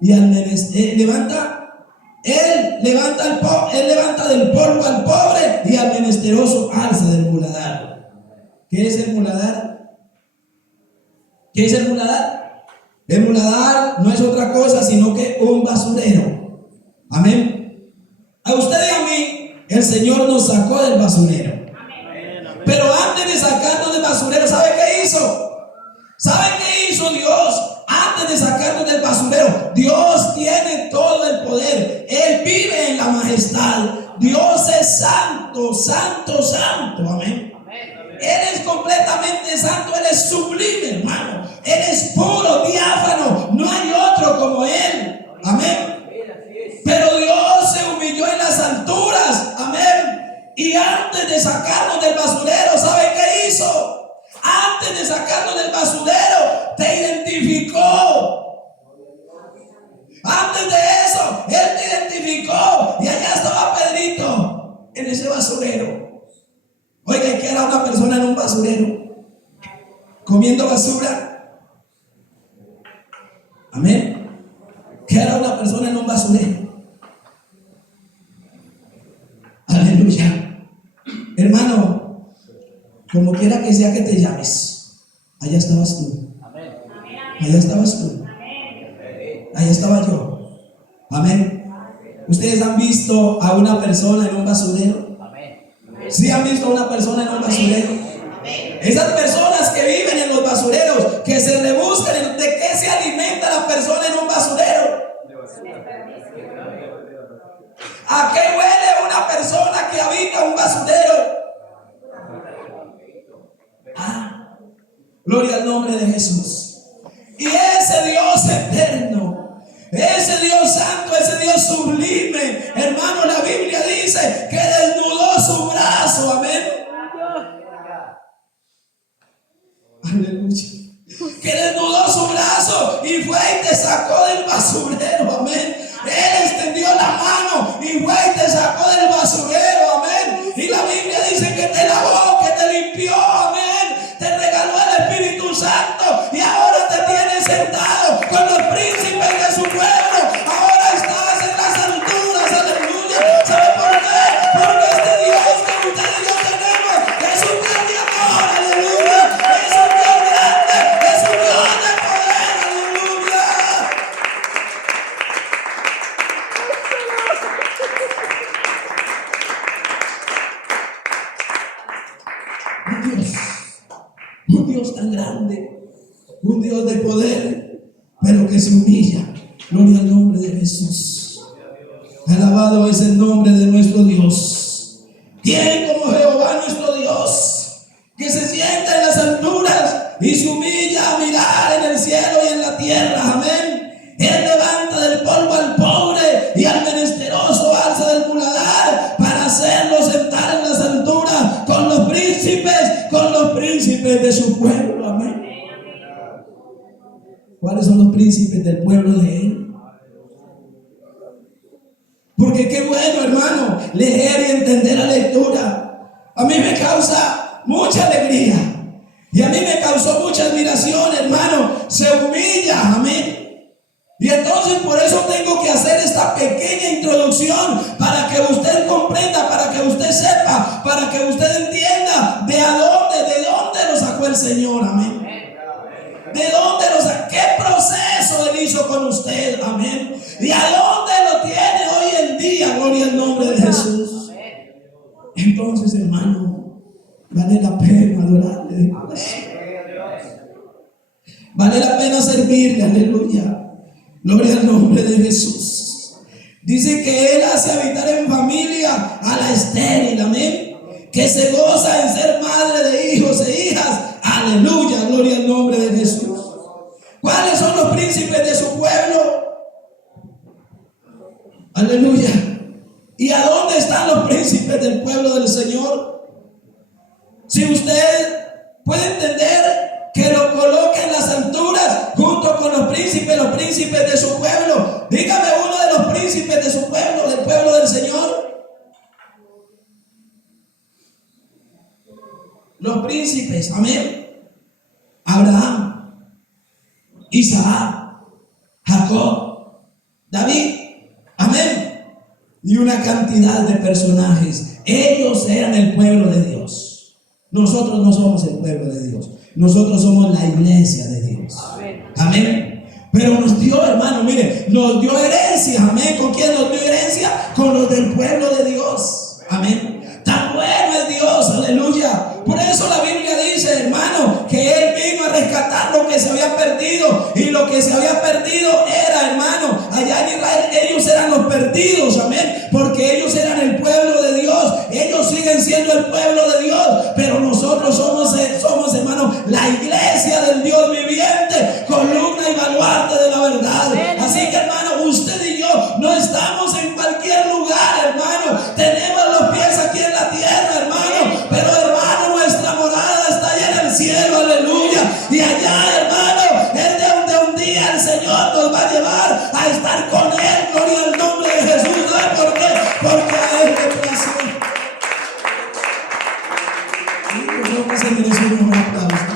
Él levanta del polvo al pobre y al menesteroso alza del muladar. ¿Qué es el muladar? ¿Qué es el muladar? El muladar no es otra cosa sino que un basurero. Amén. A usted y a mí el Señor nos sacó del basurero. Pero antes de sacarnos del basurero, ¿sabe qué hizo? ¿Sabe qué hizo Dios? Antes de sacarnos del basurero, Dios tiene todo el poder. Él vive en la majestad. Dios es santo, santo, santo. Amén. Él es completamente santo. Él es sublime, hermano. Él es puro, diáfano. No hay otro como Él. Amén. Pero Dios se humilló en las alturas. Amén. Y antes de sacarnos del basurero, ¿sabe qué hizo? Antes de sacarnos del basurero, te identificó. Antes de eso, Él te identificó. Y allá estaba Pedrito en ese basurero. Oiga, ¿qué era una persona en un basurero? Comiendo basura. Amén. ¿Qué era una persona en un basurero? Aleluya. Hermano, como quiera que sea que te llames, allá estabas tú. Allá estabas tú. Allá estaba yo. Amén. ¿Ustedes han visto a una persona en un basurero? ¿Sí han visto a una persona en un basurero? Esas personas que viven en los basureros, que se rebuscan, ¿de qué se alimenta la persona en un basurero? ¿A qué huele una persona que habita un basurero? Gloria al nombre de Jesús. Y ese Dios eterno, ese Dios santo, ese Dios sublime, hermano, la Biblia dice que desnudó su brazo. Amén. Aleluya. Que desnudó su brazo y fue y te sacó del basurero. Amén. Él extendió la mano y fue y te sacó del basurero. Amén. Y la Biblia dice que te lavó, que te limpió. Amén. Te regaló el Espíritu Santo y ahora te tienes sentado con los príncipes de su pueblo. Ahora estás en las alturas. Aleluya. ¿Sabe por qué? Porque este Dios que usted y yo tenemos es un Dios de amor. Aleluya. Es un Dios grande. Es un Dios de poder. Aleluya. Un Dios tan grande, un Dios de poder, pero que se humilla. Gloria al nombre de Jesús. Alabado es el nombre de nuestro Dios. ¿Quién como Jehová nuestro Dios, que se sienta en las alturas y se humilla a mirar en el cielo y en la tierra? Amén. Él levanta del polvo al pobre y al menesteroso alza del muladar para hacerlo sentar en las alturas con los príncipes de su pueblo. Amén. ¿Cuáles son los príncipes del pueblo de Él? Porque qué bueno, hermano, leer y entender la lectura. A mí me causa mucha alegría y a mí me causó mucha admiración, hermano. Se humilla, amén. Y entonces por eso tengo que hacer esta pequeña introducción para que usted comprenda, para que usted sepa, para que usted entienda de dónde lo sacó el Señor, amén. ¿De dónde lo sacó? ¿Qué proceso Él hizo con usted? Amén. ¿Y a dónde lo tiene hoy en día? Gloria al nombre de Jesús. Entonces, hermano, vale la pena adorarle de corazón. Vale la pena servirle, aleluya. Gloria al nombre de Jesús. Dice que Él hace habitar en familia a la estéril, amén. Que se goza en ser madre de hijos e hijas. Aleluya, gloria al nombre de Jesús. ¿Cuáles son los príncipes de su pueblo? Aleluya. ¿Y a dónde están los príncipes del pueblo del Señor? Si usted puede entender que lo coloque en las alturas junto con los príncipes de su pueblo, dígame uno de los príncipes de su pueblo, del pueblo del Señor. Los príncipes, amén. Abraham, Isaac, Jacob, David, amén, y una cantidad de personajes. Ellos eran el pueblo de Dios. Nosotros no somos el pueblo de Dios. Nosotros somos la iglesia de Dios. Amén. Pero nos dio, hermano, mire, nos dio herencia. Amén. ¿Con quién nos dio herencia? Con los del pueblo de Dios. Amén. Tan bueno es Dios. Aleluya. Por eso la Biblia dice, hermano, que Él vino a rescatar lo que se había perdido. Y lo que se había perdido era, hermano, allá en Israel, ellos eran los perdidos. Amén. Porque ellos eran el pueblo de Dios. Ellos siguen siendo el pueblo de Dios. Pero nosotros somos, hermano, la iglesia del Dios viviente, columna y baluarte de la verdad. Así que, hermano, usted y yo no estamos en cualquier lugar, hermano. Tenemos los pies aquí en la tierra, hermano. Pero, hermano, nuestra morada está allá en el cielo, aleluya. Y allá, hermano, es de donde un día el Señor nos va a llevar a estar con Él. Gloria al nombre de Jesús. ¿Sabe por qué? Porque a Él le place. Yo creo que se merece un mejor aplauso.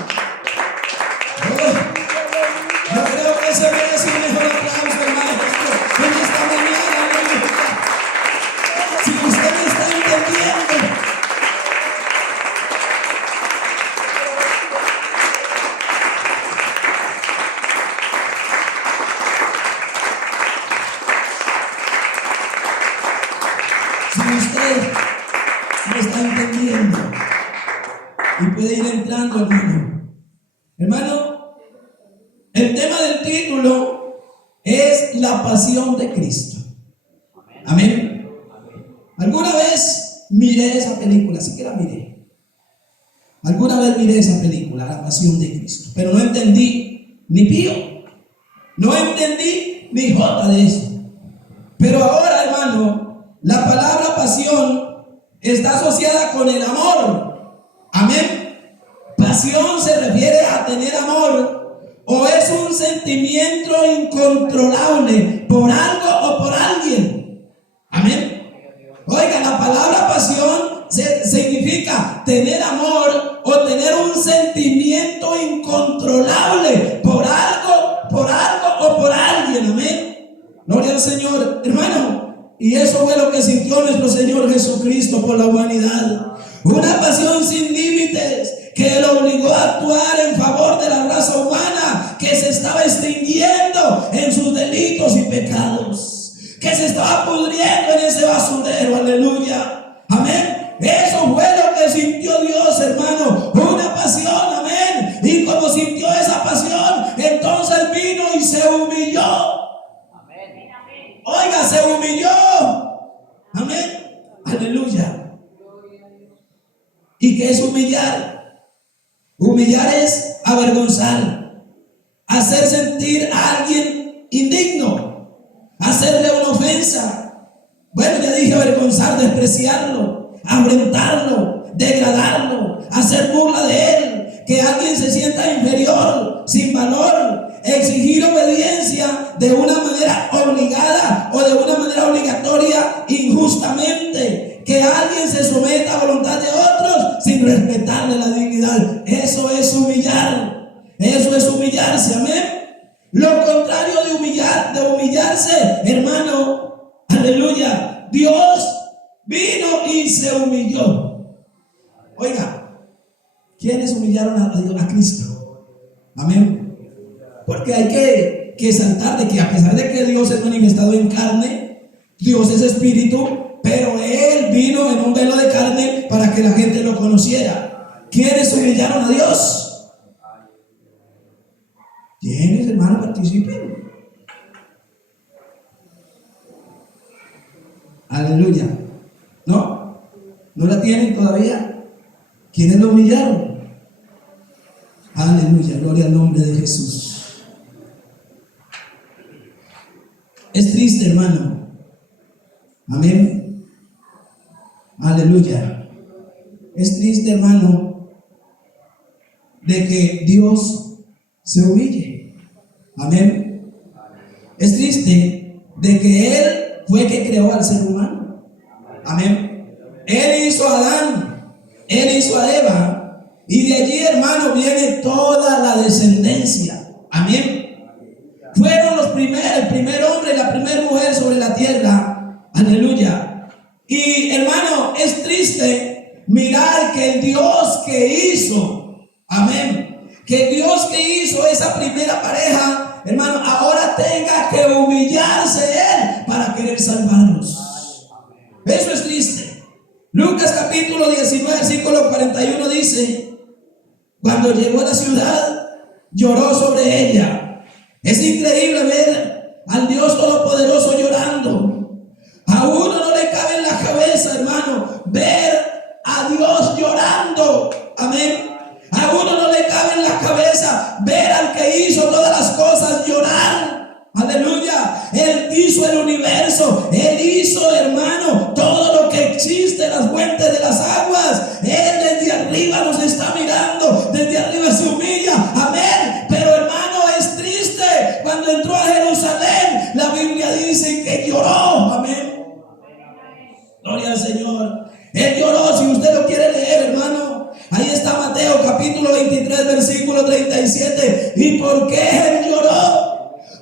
Yo creo que se merece un mejor aplauso, hermano, en esta mañana, aleluya. Si usted me está entendiendo. Si usted me está entendiendo y puede ir entrando, hermano. Hermano, el tema del título es la pasión de Cristo. Amén. Alguna vez miré esa película, sí que la miré. Alguna vez miré esa película, La Pasión de Cristo, pero no entendí ni pío, no entendí ni jota de eso. Pero ahora, hermano, la palabra pasión está asociada con el amor. Amén. Pasión se refiere a tener amor, o es un sentimiento incontrolable por algo o por alguien. Amén. Oiga, la palabra pasión significa tener amor o tener un sentimiento incontrolable por algo o por alguien. Amén. Gloria al Señor, hermano. Y eso fue lo que sintió nuestro Señor Jesucristo por la humanidad. Una pasión sin límites que lo obligó a actuar en favor de la raza humana que se estaba extinguiendo en sus delitos y pecados, que se estaba pudriendo en ese basurero. Aleluya. Amén. Eso fue lo que sintió Dios, hermano. Una pasión. Amén. Y como sintió esa pasión, entonces vino y se humilló. Oiga, se humilló. Amén. Aleluya. ¿Y qué es humillar? Humillar es avergonzar, hacer sentir a alguien indigno, hacerle una ofensa. Bueno, ya dije avergonzar, despreciarlo, afrentarlo, degradarlo, hacer burla de él, que alguien se sienta inferior, sin valor, exigir obediencia de una manera obligada o de una manera obligatoria injustamente, que alguien se someta a voluntad de otros sin respetarle la dignidad. Eso es humillar. Eso es humillarse. Amén. Lo contrario de humillarse, hermano, aleluya, Dios vino y se humilló. Oiga, ¿quiénes humillaron a Cristo? Amén. Porque hay que saltar de que a pesar de que Dios es manifestado en carne, Dios es espíritu, pero Él vino en un velo de carne para que la gente lo conociera. ¿Quiénes humillaron a Dios? ¿Quiénes, hermano? Participen. Aleluya. ¿No? ¿No la tienen todavía? ¿Quiénes lo humillaron? Aleluya, gloria al nombre de Jesús. Es triste, hermano. Amén. Aleluya. Es triste, hermano, de que Dios se humille. Amén. Es triste de que Él fue que creó al ser humano. Amén. Él hizo a Adán, Él hizo a Eva, y de allí, hermano, viene toda la descendencia. Amén. Fueron el primer hombre y la primera tenga que humillarse Él para querer salvarnos. Eso es triste. Lucas capítulo 19, versículo 41 dice: cuando llegó a la ciudad, lloró sobre ella. Es increíble ver al Dios Todopoderoso llorando. A uno no le cabe en la cabeza, hermano, ver a Dios llorando. Amén. A uno no le cabe en la cabeza ver al que hizo todas las cosas llorar. Aleluya. Él hizo el universo. Él hizo, hermano, todo lo que existe, las fuentes de las aguas. Él desde arriba nos está mirando. Desde arriba se humilla. Amén. Pero, hermano, es triste. Cuando entró a Jerusalén, la Biblia dice que lloró. Amén. Gloria al Señor. Él lloró. Si usted lo quiere leer, hermano, ahí está Mateo capítulo 23, versículo 37. ¿Y por qué él lloró?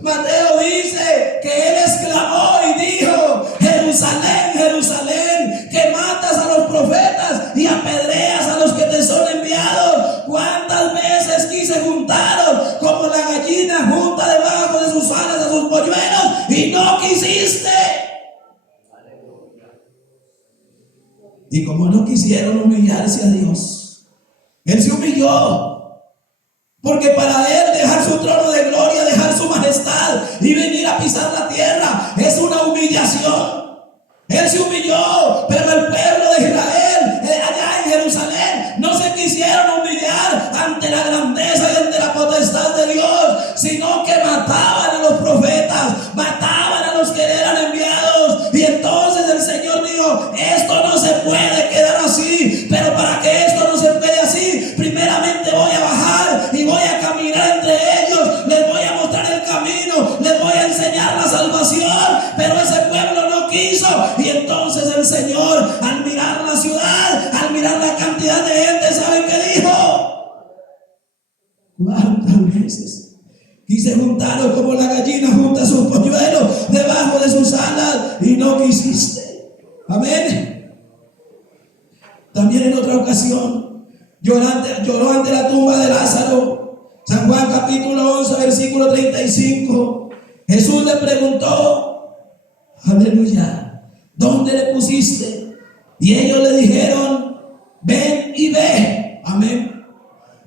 Mateo dice que él exclamó y dijo: Jerusalén, Jerusalén, que matas a los profetas y apedreas a los que te son enviados. ¿Cuántas veces quise juntaros como la gallina junta debajo de sus alas a sus polluelos y no quisiste? Y como no quisieron humillarse a Dios, Él se humilló. Porque para Él dejar su trono de gloria, dejar su majestad y venir a pisar la tierra es una humillación. Él se humilló, pero el pueblo de Israel, allá en Jerusalén, no se quisieron humillar ante la grandeza y ante la potestad de Dios, sino que mataban a los profetas, mataban a los que eran enviados. Y entonces el Señor dijo: esto no se puede quedar así, pero para que esto no se quede así, primeramente voy a bajar y voy a caminar entre ellos, les voy a mostrar el camino, les voy a enseñar la salvación. Pero ese pueblo no quiso. Y entonces el Señor, al mirar la ciudad, al mirar la cantidad de gente, ¿saben qué dijo? ¿Cuántas veces quise juntaros como la gallina junta sus polluelos debajo de sus alas y no quisiste? Amén. También en otra ocasión lloró ante la tumba de Lázaro. San Juan capítulo 11, versículo 35. Jesús le preguntó: aleluya, ¿dónde le pusiste? Y ellos le dijeron: ven y ve. Amén.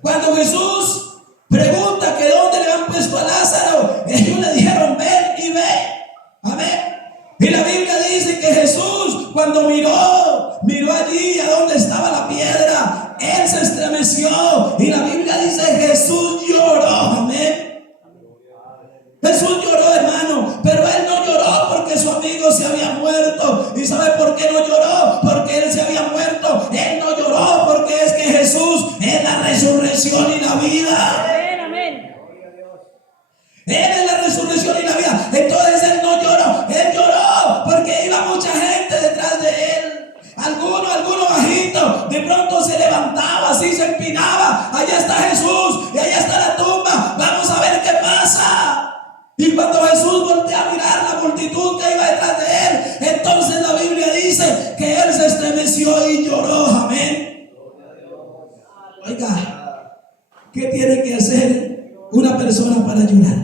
Cuando Jesús pregunta que dónde le han puesto a Lázaro, ellos le dijeron: ven y ve. Amén. Y la Biblia dice que Jesús, cuando miró allí a donde estaba la piedra, Él se estremeció. Y la Biblia dice: Jesús lloró. Amén. Jesús lloró, hermano, pero Él no lloró porque su amigo se había muerto. ¿Y sabe por qué no lloró? Porque él se había muerto. Él no lloró porque es que Jesús es la resurrección y la vida. Amén. Él es la resurrección y la vida. Entonces Él no lloró. Él lloró porque iba mucha gente detrás de Él. Alguno bajito, de pronto se levantaba así, se empinaba. Allá está Jesús y allá está la tumba. Vamos a ver qué pasa. Y cuando Jesús voltea a mirar la multitud que iba detrás de Él, entonces la Biblia dice que Él se estremeció y lloró. Amén. Oiga, ¿qué tiene que hacer una persona para llorar?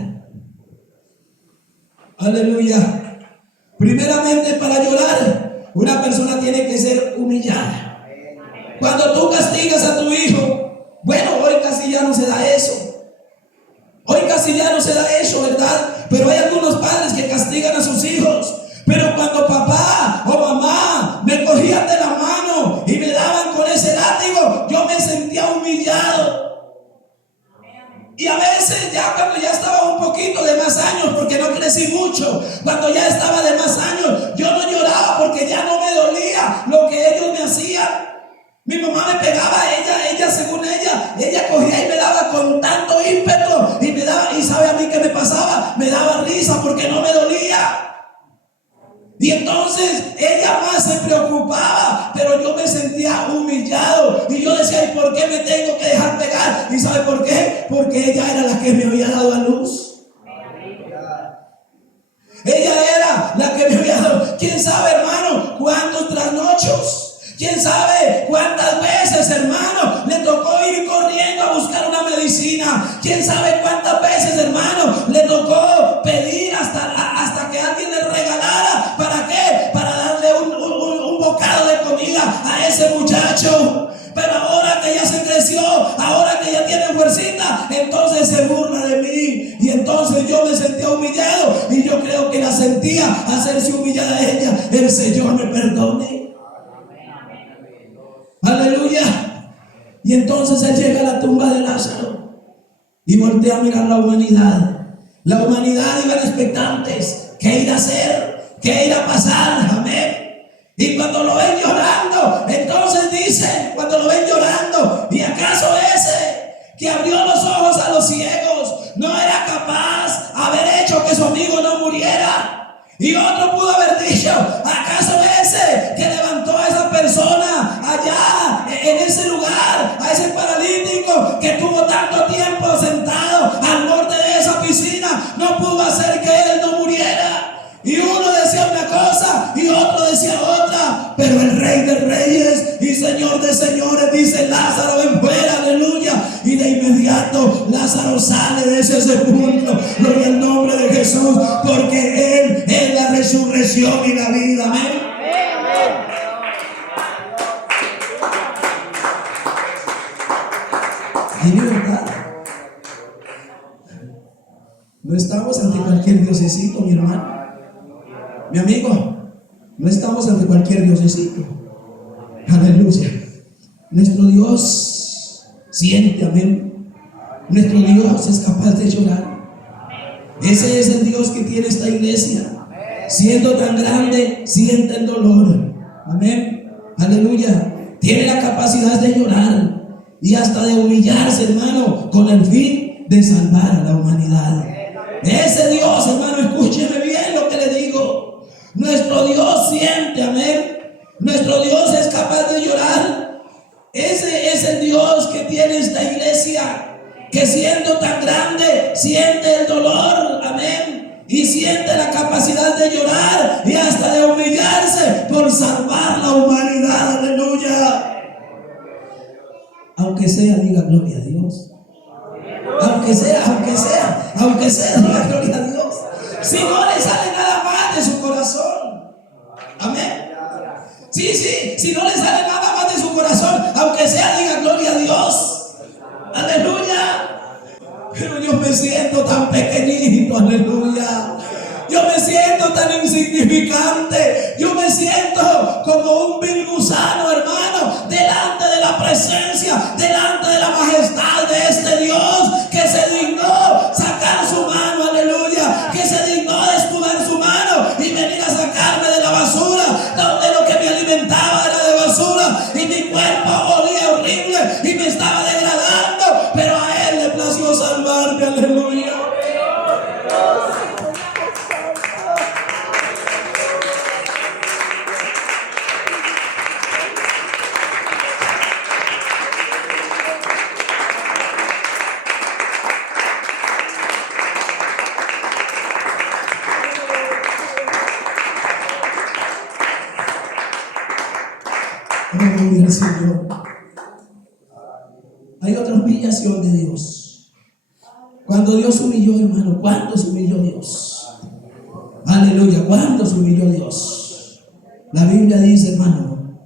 Aleluya. Primeramente, para llorar, una persona tiene que ser humillada. Cuando tú castigas a tu hijo, bueno, hoy casi ya no se da eso. Hoy casi ya no se da eso, ¿verdad? Pero hay algunos padres que castigan a sus hijos. Pero cuando papá o mamá me cogían de la mano y me daban con ese látigo, yo me sentía humillado. Y a veces ya cuando ya estaba un poquito de más años, porque no crecí mucho, cuando ya estaba de más años, yo no lloraba porque ya no me dolía lo que ellos me hacían. Mi mamá me pegaba, ella según ella cogía y me daba con tanto ímpetu y me daba, y sabe a mí qué me pasaba, me daba risa porque no me dolía. Y entonces ella más se preocupaba, pero yo me sentía humillado y yo decía: ¿y por qué me tengo que dejar pegar? ¿Y sabe por qué? Porque ella era la que me había dado a luz. Ella era la que me había dado. ¿Quién sabe, hermano, cuántos trasnochos? ¿Quién sabe cuántas veces, hermano, le tocó ir corriendo a buscar una medicina? ¿Quién sabe cuántas veces, hermano, le tocó pedir hasta muchacho. Pero ahora que ya se creció, ahora que ya tiene fuercita, entonces se burla de mí. Y entonces yo me sentía humillado. Y yo creo que la sentía hacerse humillada a ella. El Señor me perdone. Aleluya. Y entonces él llega a la tumba de Lázaro y voltea a mirar la humanidad. La humanidad iban expectantes. ¿Qué irá a hacer? ¿Qué irá a pasar? Amén. Y cuando lo ven llorando, entonces dicen, cuando lo ven llorando, ¿y acaso ese que abrió los ojos a los ciegos no era capaz de haber hecho que su amigo no muriera? Y otro pudo haber dicho, ¿acaso ese que levantó a esa persona allá en ese lugar, a ese paralítico que tuvo tanto tiempo sentado al borde de esa piscina, no pudo hacer que él no muriera? Y uno decía una cosa y otro decía otra, pero el Rey de Reyes y Señor de Señores dice, Lázaro, ven fuera, aleluya. Y de inmediato Lázaro sale de ese sepulcro, gloria al nombre de Jesús, porque Él es la resurrección y la vida. Amén. Hay libertad. No estamos ante cualquier diosecito, mi hermano. Mi amigo, no estamos ante cualquier diosecito. Aleluya. Nuestro Dios siente, amén. Nuestro Dios es capaz de llorar. Ese es el Dios que tiene esta iglesia. Siendo tan grande, siente el dolor. Amén. Aleluya. Tiene la capacidad de llorar y hasta de humillarse, hermano, con el fin de salvar a la humanidad. Ese Dios, hermano, escúcheme bien lo que le digo. Nuestro Dios siente, amén. Nuestro Dios es capaz de llorar. Ese es el Dios que tiene esta iglesia, que siendo tan grande, siente el dolor, amén. Y siente la capacidad de llorar y hasta de humillarse por salvar la humanidad, aleluya. Aunque sea, diga gloria a Dios. Aunque sea, diga gloria a Dios. Si no le sale nada más de su corazón. Amén. Sí, si no le sale nada más de su corazón, aunque sea, diga gloria a Dios. Aleluya. Pero yo me siento tan pequeñito, aleluya. Yo me siento tan insignificante. Yo me siento como un vil gusano, hermano, delante de la presencia, delante de la majestad de este Dios que se dignó sacar su mano, aleluya, que se dignó desnudar su mano y venir a sacarme de la basura, donde lo que me alimentaba era de basura y mi cuerpo olía horrible y me estaba degradando, pero a Él le plació salvarme, aleluya. Gloria al Señor. Hay otra humillación de Dios. Cuando Dios humilló, hermano, ¿cuándo se humilló Dios? Aleluya, ¿cuándo se humilló Dios? La Biblia dice, hermano,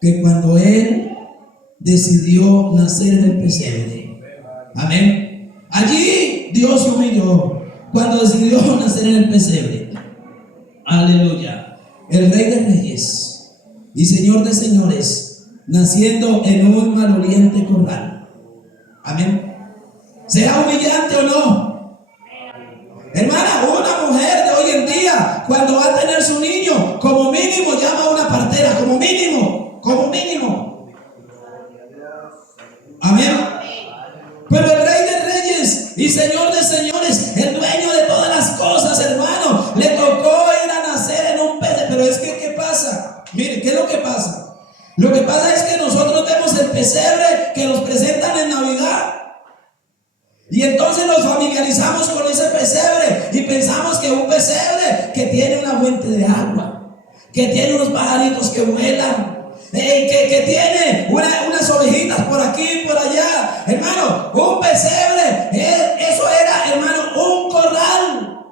que cuando Él decidió nacer en el pesebre, amén, allí Dios se humilló. Cuando decidió nacer en el pesebre, aleluya, el Rey de Reyes y Señor de Señores, naciendo en un maloliente corral. Amén. ¿Será humillante o no? Hermana, una mujer de hoy en día, cuando va a tener su niño, como mínimo llama a una partera, como mínimo. Amén. Pero el Rey de Reyes y Señor de Señores, el dueño de todas las cosas, hermano, le tocó ir a nacer en un pesebre. Pero es que, ¿qué pasa? Mire, ¿qué es lo que pasa? Lo que pasa es que nosotros vemos el pesebre que nos presentan en Navidad. Y entonces nos familiarizamos con ese pesebre y pensamos que un pesebre que tiene una fuente de agua, que tiene unos pajaritos que vuelan, que tiene unas ovejitas por aquí y por allá. Hermano, un pesebre, eso era, hermano, un corral.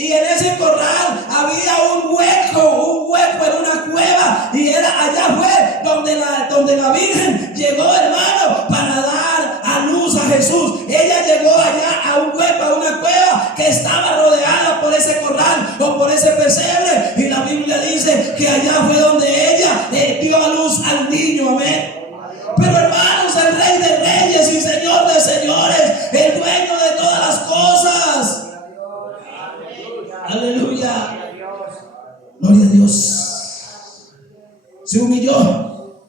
Y en ese corral había un hueco en una cueva. Y allá fue donde la Virgen llegó, hermano, para dar a luz a Jesús. Ella llegó allá a un hueco, a una cueva que estaba rodeada por ese corral o por ese pesebre. Y la Biblia dice que allá fue donde ella dio a luz al niño. Amén. Pero hermanos, el Rey de Reyes y Señor de Señores, el dueño de todas las cosas, aleluya, gloria a Dios, se humilló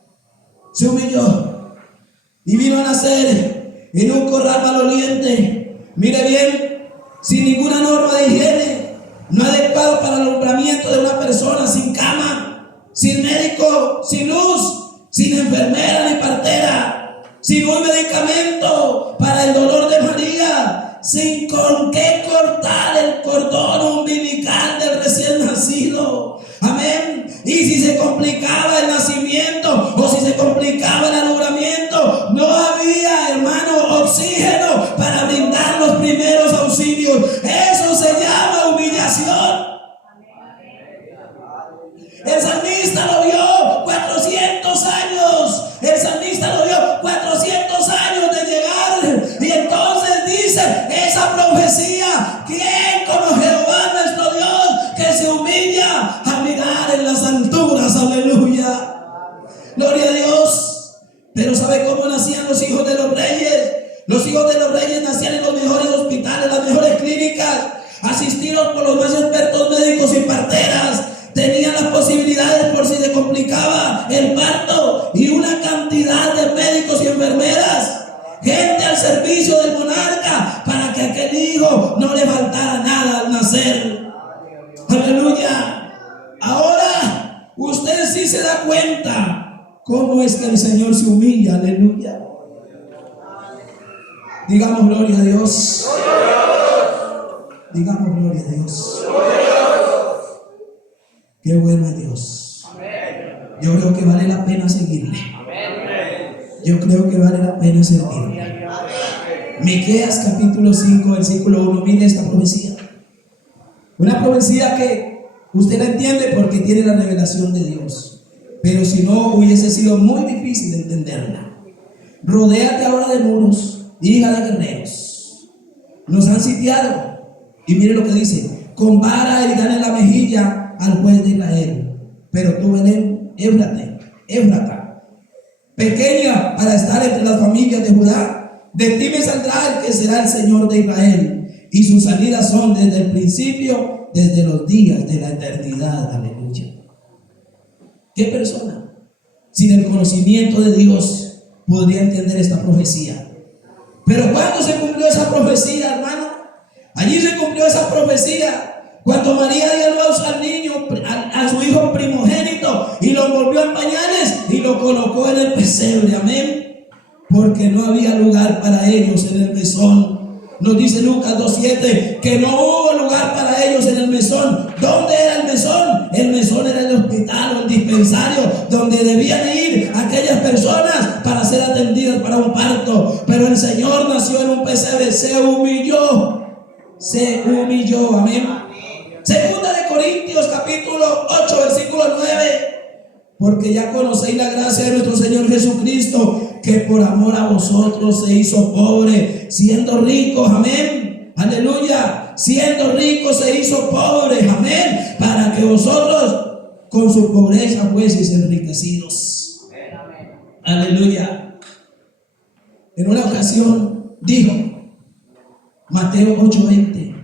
y vino a nacer en un corral maloliente. Mire bien, sin ninguna norma de higiene, no adecuado para el alumbramiento de una persona, sin cama, sin médico, sin luz, sin enfermera ni partera, sin un medicamento para el dolor de María, sin con qué cortar el cordón umbilical del recién nacido. Amén. Y si se complicaba el nacimiento o si se complicaba el alumbramiento, no había, hermano, oxígeno para brindar los primeros auxilios. Eso se llama humillación. El salmista lo vio 400 años. El salmista lo vio 400 años de llegar. Y entonces dice esa profecía: ¿quién como Jehová nuestro Dios, que se humilla a mirar en las alturas? Aleluya. Gloria a Dios. Pero ¿sabe cómo nacían los hijos de los reyes? Los hijos de los reyes nacían en los mejores hospitales, las mejores clínicas, asistidos por los más expertos médicos y parteras. Tenían las posibilidades por si se complicaba el parto, y una cantidad de médicos y enfermeras, gente al servicio del monarca, para que aquel hijo no le faltara nada al nacer. Aleluya. Ahora usted sí se da cuenta cómo es que el Señor se humilla. Aleluya. Digamos gloria a Dios. Digamos gloria a Dios. Qué bueno es Dios. Yo creo que vale la pena seguirle. Yo creo que vale la pena servirle. Miqueas capítulo 5, versículo 1. Mire esta profecía. Una profecía que usted la entiende porque tiene la revelación de Dios. Pero si no, hubiese sido muy difícil entenderla. Rodéate ahora de muros, hija de guerreros. Nos han sitiado. Y mire lo que dice: con vara herirán en la mejilla al juez de Israel. Pero tú, Belén, Éfrata, pequeña para estar entre las familias de Judá, de ti me saldrá el que será el Señor de Israel, y sus salidas son desde el principio, desde los días de la eternidad. Aleluya. ¿Qué persona sin el conocimiento de Dios podría entender esta profecía? Pero ¿cuándo se cumplió esa profecía, hermano? Allí se cumplió esa profecía cuando María dio luz al niño, a su hijo primogénito, y lo envolvió en pañales y lo colocó en el pesebre. Amén. Porque no había lugar para ellos en el mesón. Nos dice Lucas 2:7 que no hubo lugar para ellos en el mesón. ¿Dónde era el mesón? El mesón era el hospital o el dispensario donde debían ir aquellas personas para ser atendidas para un parto. Pero el Señor nació en un pesebre, se humilló. Amén. Segunda de Corintios capítulo 8, versículo 9. Porque ya conocéis la gracia de nuestro Señor Jesucristo, que por amor a vosotros se hizo pobre, siendo ricos. Amén. Aleluya. Siendo ricos se hizo pobre. Amén. Para que vosotros con su pobreza fueseis enriquecidos. Aleluya. En una ocasión dijo Mateo 8:20: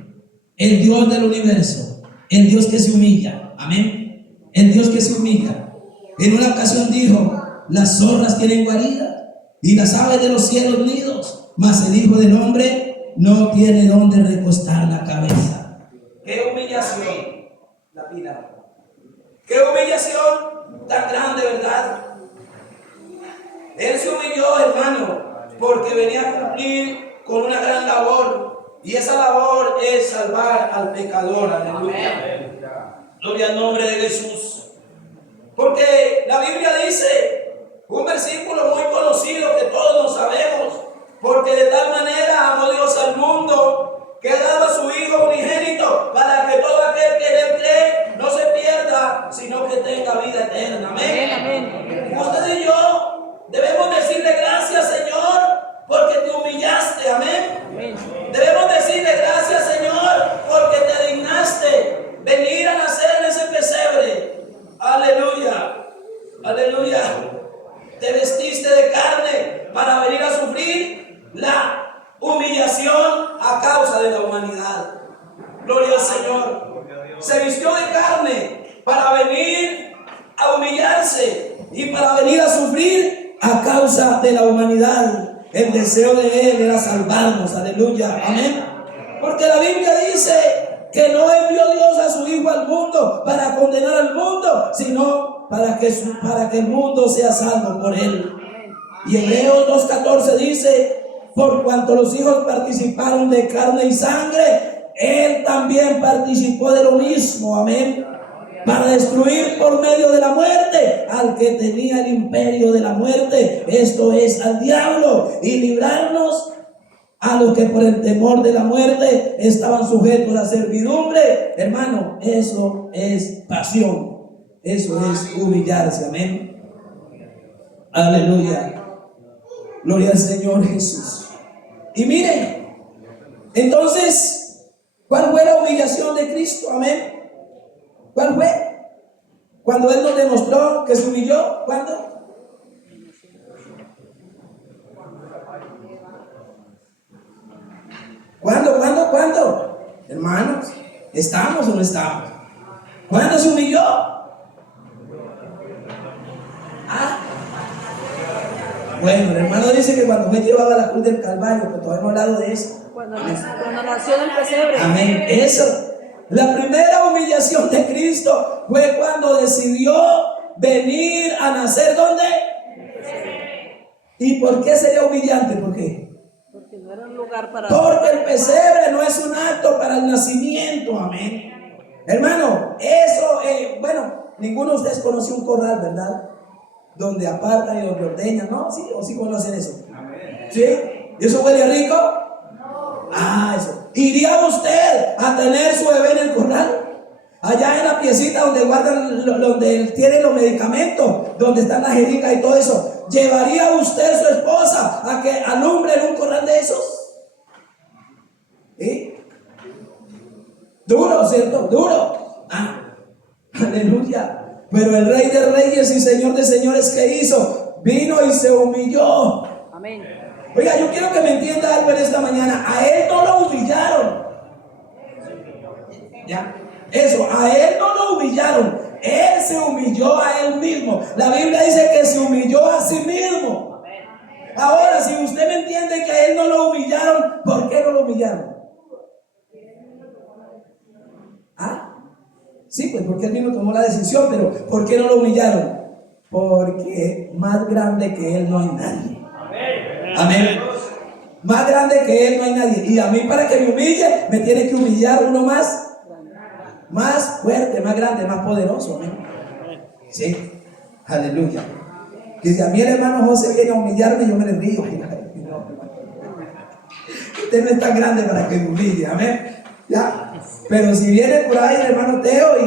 el Dios del universo, el Dios que se humilla. Amén. El Dios que se humilla. En una ocasión dijo: las zorras tienen guarida y las aves de los cielos nidos, mas el Hijo del Hombre no tiene donde recostar la cabeza. ¡Qué humillación! La pila. ¡Qué humillación tan grande, verdad! Él se humilló, hermano, porque venía a cumplir con una gran labor. Y esa labor es salvar al pecador. Aleluya. Gloria al nombre de Jesús. Porque la Biblia dice un versículo muy conocido que todos lo sabemos: porque de tal manera amó Dios al mundo que ha dado a su Hijo unigénito para que todo aquel que en él cree no se pierda, sino que tenga vida eterna. Amén. Amén. Usted y yo debemos decirle gracias, Señor, porque te humillaste. Amén. Amén. Debemos decirle gracias, Señor, porque te dignaste venir a nacer en ese pesebre. Aleluya. Aleluya. Te vestiste de carne para venir a sufrir la humillación a causa de la humanidad. Gloria al Señor. Se vistió de carne para venir a humillarse y para venir a sufrir a causa de la humanidad. El deseo de Él era salvarnos. Aleluya. Amén. Porque la Biblia dice que no envió Dios a su Hijo al mundo para condenar al mundo, sino para que el mundo sea salvo por Él. Y Hebreos 2:14 dice: por cuanto los hijos participaron de carne y sangre, Él también participó de lo mismo. Amén. Para destruir por medio de la muerte al que tenía el imperio de la muerte, esto es, al diablo, y librarnos a los que por el temor de la muerte estaban sujetos a servidumbre. Hermano, eso es pasión. Eso es humillarse. Amén. Aleluya. Gloria al Señor Jesús. Y miren, entonces, ¿cuál fue la humillación de Cristo? Amén. ¿Cuál fue? Cuando Él nos demostró que se humilló. ¿Cuándo? ¿Cuándo? Hermanos, ¿estamos o no estamos? ¿Cuándo se humilló? Bueno, el hermano dice que cuando fue llevado a la cruz del Calvario, que todavía no he hablado de eso. Cuando nació en el pesebre. Amén. Eso. La primera humillación de Cristo fue cuando decidió venir a nacer. ¿Dónde? ¿Y por qué sería humillante? ¿Por qué? Porque no era un lugar para... Porque el pesebre no es un acto para el nacimiento. Amén. Hermano, eso, bueno, ninguno de ustedes conoció un corral, ¿verdad? Donde apartan y donde ordeñan, ¿no? ¿Sí? ¿O sí conocen eso? Amén. ¿Sí? ¿Y eso huele rico? No. Eso. ¿Iría usted a tener su bebé en el corral? Allá en la piecita donde guardan, donde tienen los medicamentos, donde están las jeringas y todo eso. ¿Llevaría usted a su esposa a que alumbre en un corral de esos? ¿Sí? Duro, ¿cierto? Duro. Aleluya. Pero el Rey de Reyes y Señor de Señores, ¿qué hizo? Vino y se humilló. Amén. Oiga, yo quiero que me entienda algo en esta mañana. A Él no lo humillaron. ¿Ya? Eso, a Él no lo humillaron. Él se humilló a Él mismo. La Biblia dice que se humilló a sí mismo. Ahora, si usted me entiende que a Él no lo humillaron, ¿por qué no lo humillaron? Sí, pues porque Él mismo tomó la decisión, pero ¿por qué no lo humillaron? Porque más grande que Él no hay nadie. Amén. Más grande que Él no hay nadie. Y a mí, para que me humille, me tiene que humillar uno más fuerte, más grande, más poderoso. Amén. Sí, aleluya. Que si a mí el hermano José viene a humillarme, yo me le río. Usted no es tan grande para que me humille. Amén. Ya. Pero si viene por ahí el hermano Teo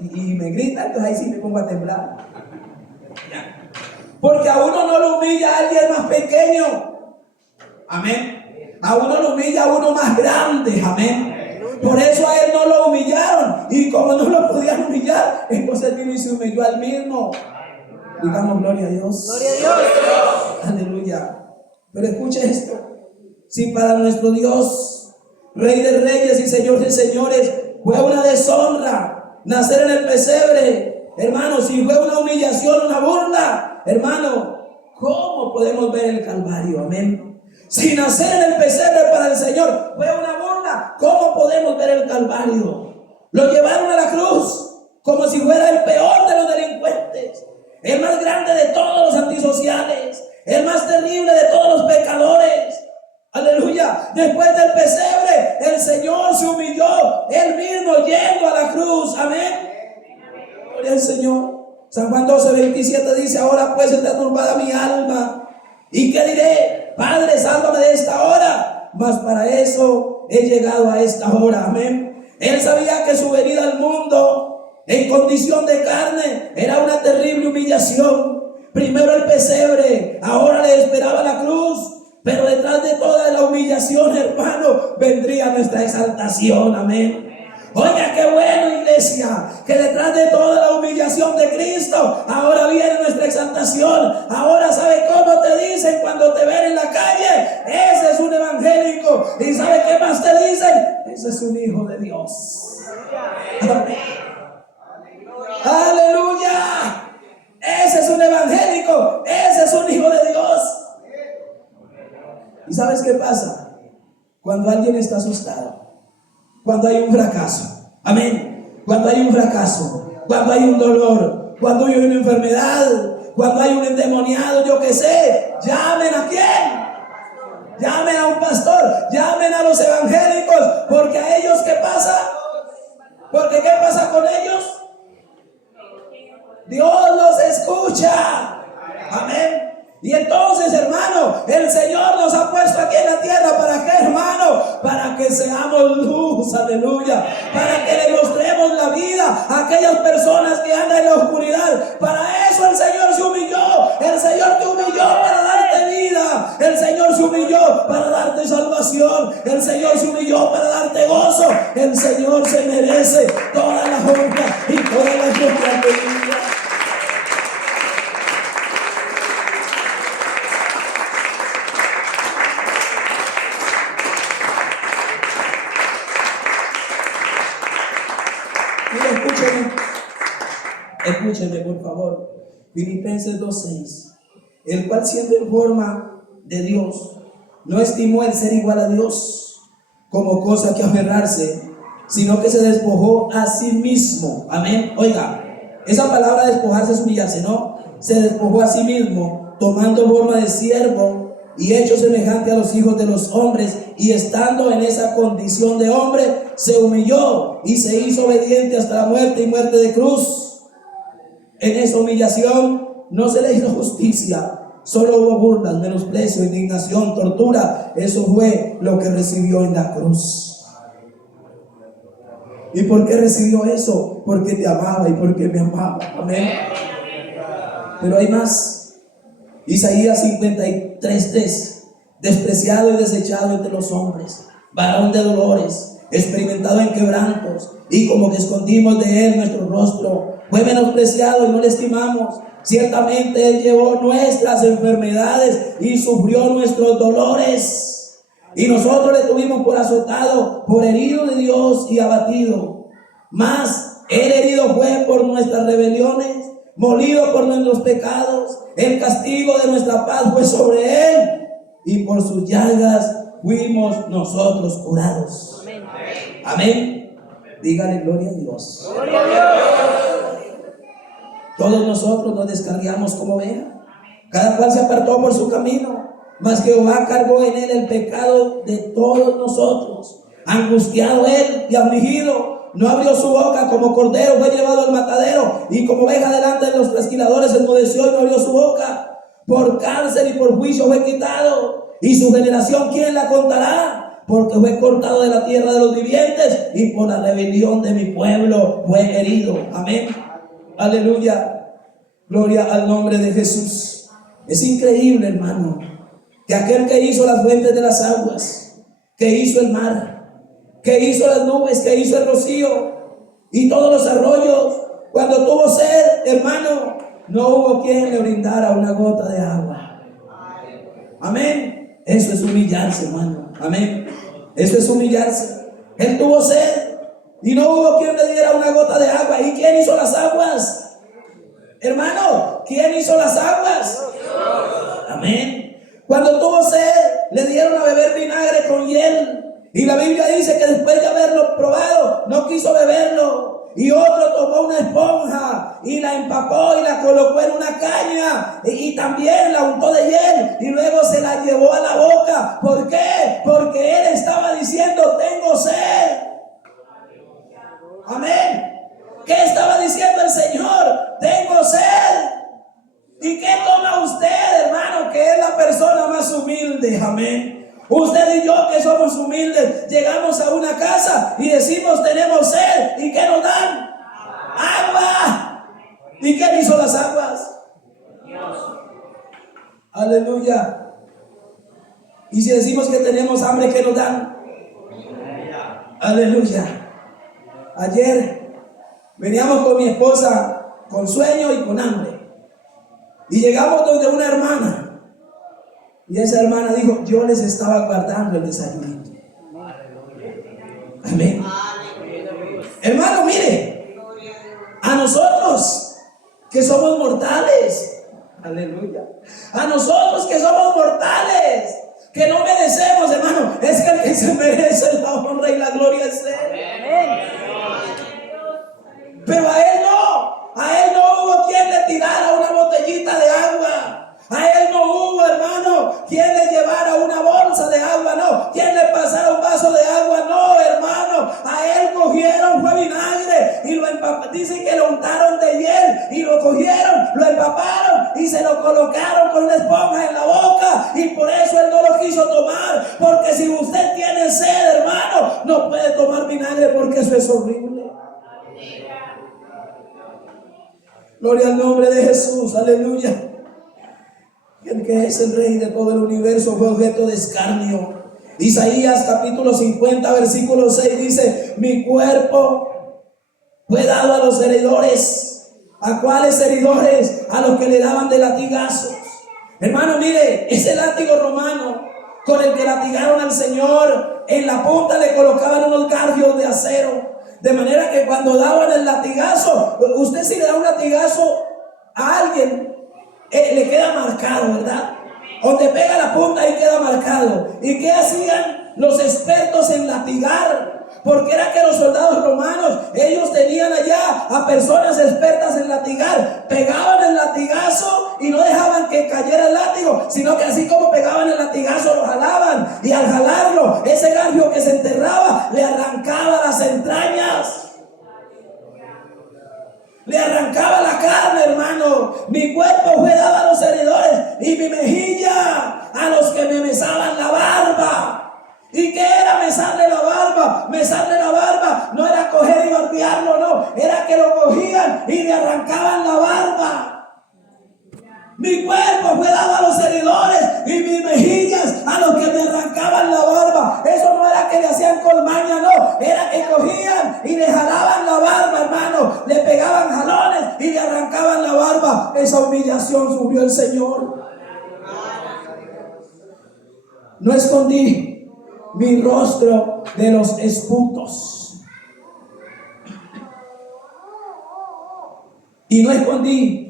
y me grita, entonces ahí sí me pongo a temblar. Ya. Porque a uno no lo humilla a alguien más pequeño. Amén. A uno lo humilla a uno más grande. Amén. Por eso a Él no lo humillaron. Y como no lo podían humillar, entonces vino y se humilló al mismo. Digamos gloria a Dios. Gloria a Dios. Aleluya. Pero escuche esto. Si para nuestro Dios, Rey de Reyes y Señor de Señores, fue una deshonra nacer en el pesebre, hermano, si fue una humillación, una burla, hermano, ¿cómo podemos ver el Calvario? Amén. Si nacer en el pesebre para el Señor fue una burla, ¿cómo podemos ver el Calvario? Lo llevaron a la cruz como si fuera el peor de los delincuentes, el más grande de todos los antisociales, el más terrible de todos los pecadores. Aleluya. Después del pesebre, el Señor se humilló Él mismo yendo a la cruz. Amén. Gloria al Señor. San Juan 12:27 dice: ahora pues está turbada mi alma. ¿Y qué diré? Padre, sálvame de esta hora. Mas para eso he llegado a esta hora. Amén. Él sabía que su venida al mundo en condición de carne era una terrible humillación. Primero el pesebre, ahora le esperaba la cruz. Pero detrás de toda la humillación, hermano, vendría nuestra exaltación. Amén. Oiga, qué bueno, iglesia, que detrás de toda la humillación de Cristo, ahora viene nuestra exaltación. Ahora, ¿sabe cómo te dicen cuando te ven en la calle? Ese es un evangélico. ¿Y sabe qué más te dicen? Ese es un hijo de Dios. Amén. Aleluya. Ese es un evangélico. Ese es un hijo de Dios. ¿Y sabes qué pasa? Cuando alguien está asustado, cuando hay un fracaso, amén, cuando hay un fracaso, cuando hay un dolor, cuando hay una enfermedad, cuando hay un endemoniado, yo qué sé, llamen a quién, llamen a un pastor, llamen a los evangélicos, porque a ellos ¿qué pasa? Porque ¿qué pasa con ellos? Dios los escucha, amén. Y entonces, hermano, el Señor nos ha puesto aquí en la tierra. ¿Para qué, hermano? Para que seamos luz, aleluya. Para que le mostremos la vida a aquellas personas que andan en la oscuridad. Para eso el Señor se humilló. El Señor te humilló para darte vida. El Señor se humilló para darte salvación. El Señor se humilló para darte gozo. El Señor se merece toda la honra y toda la gloria. Escúcheme por favor. Filipenses 2:6. El cual siendo en forma de Dios, no estimó el ser igual a Dios como cosa que aferrarse, sino que se despojó a sí mismo. Amén. Oiga, esa palabra despojarse es humillarse, ¿no? Se despojó a sí mismo, tomando forma de siervo y hecho semejante a los hijos de los hombres, y estando en esa condición de hombre, se humilló y se hizo obediente hasta la muerte y muerte de cruz. En esa humillación no se le hizo justicia, solo hubo burlas, menosprecio, indignación, tortura. Eso fue lo que recibió en la cruz. ¿Y por qué recibió eso? Porque te amaba y porque me amaba. Amén. Pero hay más. Isaías 53:3. Despreciado y desechado entre los hombres, varón de dolores, experimentado en quebrantos, y como que escondimos de él nuestro rostro. Fue menospreciado y no le estimamos. Ciertamente él llevó nuestras enfermedades y sufrió nuestros dolores. Y nosotros le tuvimos por azotado, por herido de Dios y abatido. Mas él herido fue por nuestras rebeliones, molido por nuestros pecados. El castigo de nuestra paz fue sobre él, y por sus llagas fuimos nosotros curados. Amén. Amén. Dígale gloria a Dios. Gloria a Dios. Todos nosotros nos descarriamos como ovejas, cada cual se apartó por su camino, mas Jehová cargó en él el pecado de todos nosotros. Angustiado él y afligido, no abrió su boca. Como cordero fue llevado al matadero, y como oveja delante de los trasquiladores enmudeció y no abrió su boca. Por cárcel y por juicio fue quitado, y su generación ¿quién la contará? Porque fue cortado de la tierra de los vivientes, y por la rebelión de mi pueblo fue herido. Amén. Aleluya. Gloria al nombre de Jesús. Es increíble, hermano, que aquel que hizo las fuentes de las aguas, que hizo el mar, que hizo las nubes, que hizo el rocío y todos los arroyos, cuando tuvo sed, hermano, no hubo quien le brindara una gota de agua. Amén. Eso es humillarse, hermano. Amén. Eso es humillarse. Él tuvo sed y no hubo quien le diera una gota de agua. ¿Y quién hizo las aguas? Hermano, ¿quién hizo las aguas? Amén. Cuando tuvo sed, le dieron a beber vinagre con hiel. Y la Biblia dice que después de haberlo probado, no quiso beberlo. Y otro tomó una esponja y la empapó y la colocó en una caña y también la untó de hiel y luego se la llevó a la boca. ¿Por qué? Porque él estaba diciendo: tengo sed. Amén. ¿Qué estaba diciendo el Señor? Tengo sed. ¿Y qué toma usted, hermano, que es la persona más humilde? Amén. Usted y yo que somos humildes, llegamos a una casa y decimos tenemos sed. ¿Y qué nos dan? Agua. ¿Y quién hizo las aguas? Aleluya. Y si decimos que tenemos hambre, ¿qué nos dan? Aleluya. Ayer veníamos con mi esposa con sueño y con hambre. Y llegamos donde una hermana. Y esa hermana dijo, yo les estaba guardando el desayunito. Amén. Hermano, mire, a nosotros que somos mortales, aleluya, a nosotros que somos mortales, que no merecemos, hermano, es que el que se merece la honra y la gloria es Él. Pero a Él no hubo quien le tirara una botellita de agua. A Él no hubo, hermano, quien le llevara una bolsa de agua, no. Quien le pasara un vaso de agua, no, hermano. A Él cogieron, fue vinagre y lo empaparon. Dicen que lo untaron de hiel y lo cogieron, lo empaparon y se lo colocaron con una esponja en la boca. Y por eso Él no lo quiso tomar. Porque si usted tiene sed, hermano, no puede tomar vinagre porque eso es horrible. Gloria al nombre de Jesús, aleluya. El que es el rey de todo el universo fue objeto de escarnio. Isaías capítulo 50 versículo 6 dice: mi cuerpo fue dado a los heridores. ¿A cuáles heridores? A los que le daban de latigazos. Hermano, mire, ese látigo romano con el que latigaron al Señor, en la punta le colocaban unos garfios de acero, de manera que cuando daban el latigazo, usted si le da un latigazo a alguien, le queda marcado, ¿verdad? Donde pega la punta ahí queda marcado. ¿Y qué hacían los expertos en latigar? Porque era que los soldados romanos, ellos tenían allá a personas expertas en latigar. Pegaban el latigazo y no dejaban que cayera el látigo, sino que así como pegaban el latigazo lo jalaban. Y al jalarlo, ese garfio que se enterraba le arrancaba las entrañas. Le arrancaba la carne, hermano. Mi cuerpo fue dado a los heridores y mi mejilla a los que me mesaban la barba. ¿Y qué era mesarle la barba? Mesarle la barba no era coger y barbearlo, no. Era que lo cogían y le arrancaban la barba. Mi cuerpo fue dado a los heridores y mis mejillas a los que me arrancaban la barba. Eso no era que le hacían colmaña, no. Era que cogían y le jalaban la barba, hermano. Le pegaban jalones y le arrancaban la barba. Esa humillación sufrió el Señor. No escondí mi rostro de los esputos. Y no escondí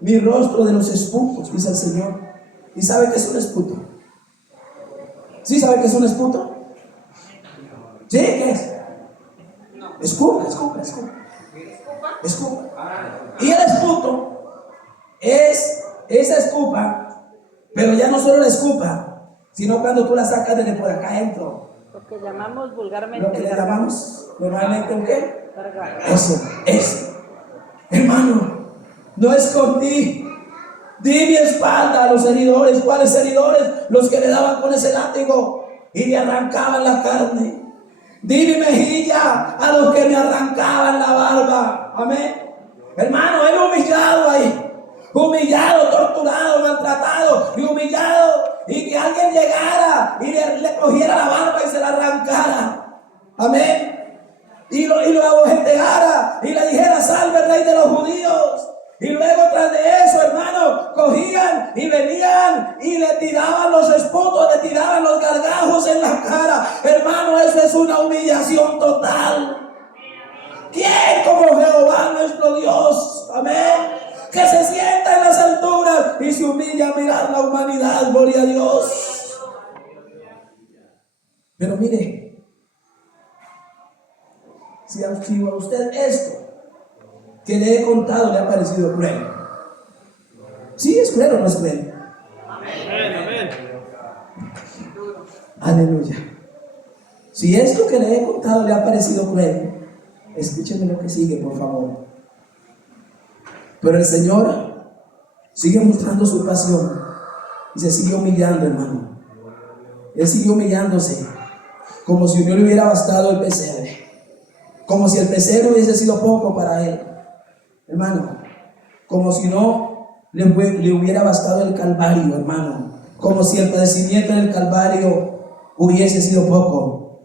mi rostro de los esputos, dice el Señor. ¿Y sabe qué es un esputo? ¿Sí sabe qué es un esputo? ¿Sí? ¿Qué es? Escupa. Y el esputo es esa escupa, pero ya no solo la escupa, sino cuando tú la sacas desde por acá adentro. Lo que llamamos vulgarmente. Lo que le llamamos normalmente ¿un qué? Cargar. Eso. Hermano, no escondí. Di mi espalda a los heridores. ¿Cuáles heridores? Los que le daban con ese látigo y le arrancaban la carne. Di mi mejilla a los que me arrancaban la barba. Amén. Hermano, él humillado ahí. Humillado, torturado, maltratado y humillado. Y que alguien llegara y le cogiera la barba y se la arrancara. Amén. Y lo abojeteara y le dijera: salve, rey de los judíos. Y luego tras de eso, hermano, cogían y venían y le tiraban los esputos, le tiraban los gargajos en la cara. Hermano, eso es una humillación total. ¿Quién como Jehová nuestro Dios? Amén. Que se sienta en las alturas y se humilla a mirar la humanidad. Gloria a Dios. Pero mire, si a usted esto que le he contado le ha parecido cruel. ¿Sí es cruel o no es cruel? Amén. Aleluya. Si esto que le he contado le ha parecido cruel, escúcheme lo que sigue, por favor. Pero el Señor sigue mostrando su pasión y se sigue humillando, hermano. Él siguió humillándose, como si no le hubiera bastado el pesebre, como si el pesebre hubiese sido poco para él, hermano, como si no le hubiera bastado el Calvario, hermano, como si el padecimiento en el Calvario hubiese sido poco.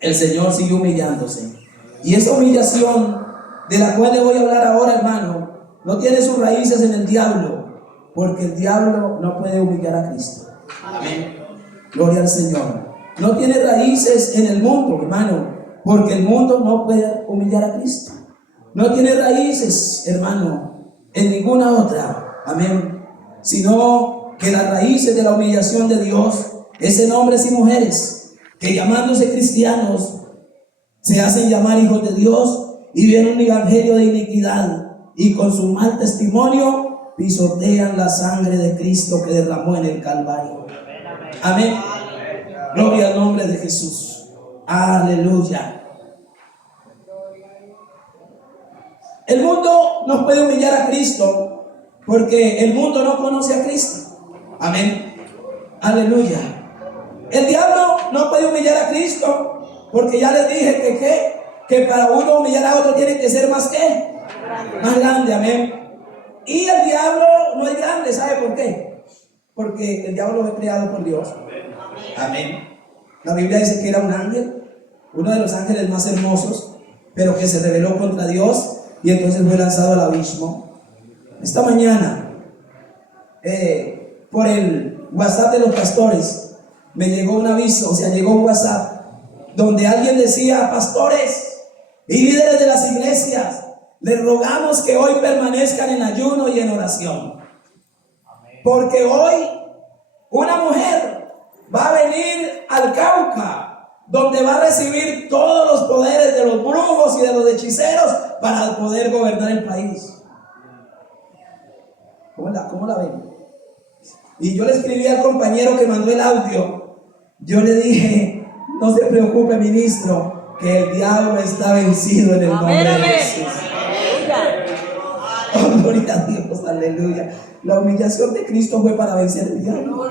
El Señor siguió humillándose, y esa humillación de la cual le voy a hablar ahora, hermano, no tiene sus raíces en el diablo, porque el diablo no puede humillar a Cristo. Amén. Gloria al Señor. No tiene raíces en el mundo, hermano, porque el mundo no puede humillar a Cristo. No tiene raíces, hermano, en ninguna otra. Amén. Sino que las raíces de la humillación de Dios es en hombres y mujeres que, llamándose cristianos, se hacen llamar hijos de Dios y viene un evangelio de iniquidad, y con su mal testimonio pisotean la sangre de Cristo que derramó en el Calvario. Amén. Gloria al nombre de Jesús. Aleluya. El mundo no puede humillar a Cristo porque el mundo no conoce a Cristo. Amén. Aleluya. El diablo no puede humillar a Cristo porque ya les dije que para uno humillar a otro tiene que ser más grande. Amén. Y el diablo no es grande, ¿sabe por qué? Porque el diablo fue creado por Dios. Amén. La Biblia dice que era un ángel, uno de los ángeles más hermosos, pero que se rebeló contra Dios y entonces fue lanzado al abismo. Esta mañana, por el WhatsApp de los pastores, me llegó un aviso, llegó un WhatsApp donde alguien decía: pastores y líderes de las iglesias, les rogamos que hoy permanezcan en ayuno y en oración, porque hoy una mujer va a venir al Cauca, donde va a recibir todos los poderes de los brujos y de los hechiceros para poder gobernar el país. ¿Cómo la ven? Y yo le escribí al compañero que mandó el audio. Yo le dije: no se preocupe, ministro, que el diablo está vencido en el nombre de Jesús. Oh, gloria a Dios, aleluya. La humillación de Cristo fue para vencer el diablo.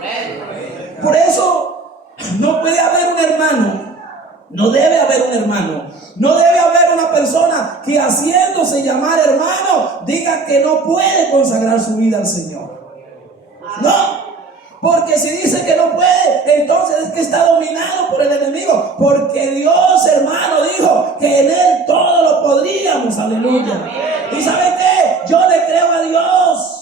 Por eso no puede haber un hermano, no debe haber un hermano, no debe haber una persona que, haciéndose llamar hermano, diga que no puede consagrar su vida al Señor. No, porque si dice que no puede, entonces es que está dominado por el enemigo, porque Dios, hermano, dijo que en Él todo lo podríamos. Aleluya. ¿Y sabe qué? Yo le creo a Dios.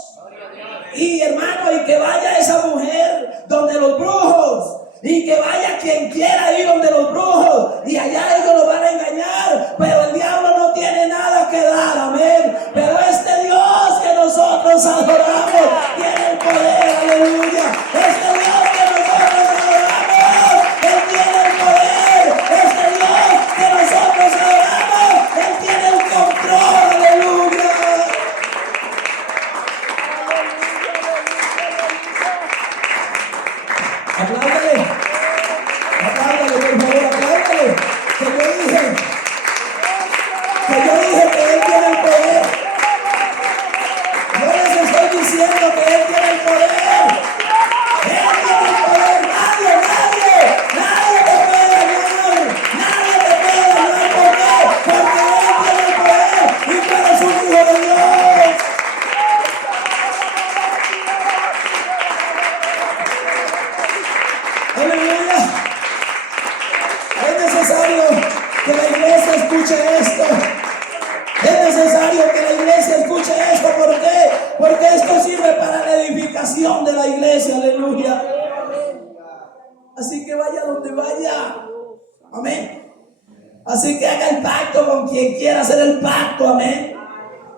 Y hermano, y que vaya esa mujer donde los brujos, y que vaya quien quiera ir donde los brujos, y allá ellos lo van a engañar, pero el diablo no tiene nada que dar. Amén. Pero este Dios que nosotros adoramos tiene el poder. Aleluya. Este Dios que nosotros adoramos, Él tiene el poder. Este Dios que nosotros adoramos, Él tiene el control. Aleluya. Apláudale, por favor, apláudale. Que yo dije que Él tiene el poder. Yo les estoy diciendo que Él tiene el poder. Él tiene el poder. Nadie te puede dañar. Nadie te puede dañar. ¿Por qué? Porque Él tiene el poder y tú eres un hijo de Dios. Aleluya. Es necesario que la iglesia escuche esto. Es necesario que la iglesia escuche esto. ¿Por qué? Porque esto sirve para la edificación de la iglesia. Aleluya. Así que vaya donde vaya. Amén. Así que haga el pacto con quien quiera hacer el pacto. Amén.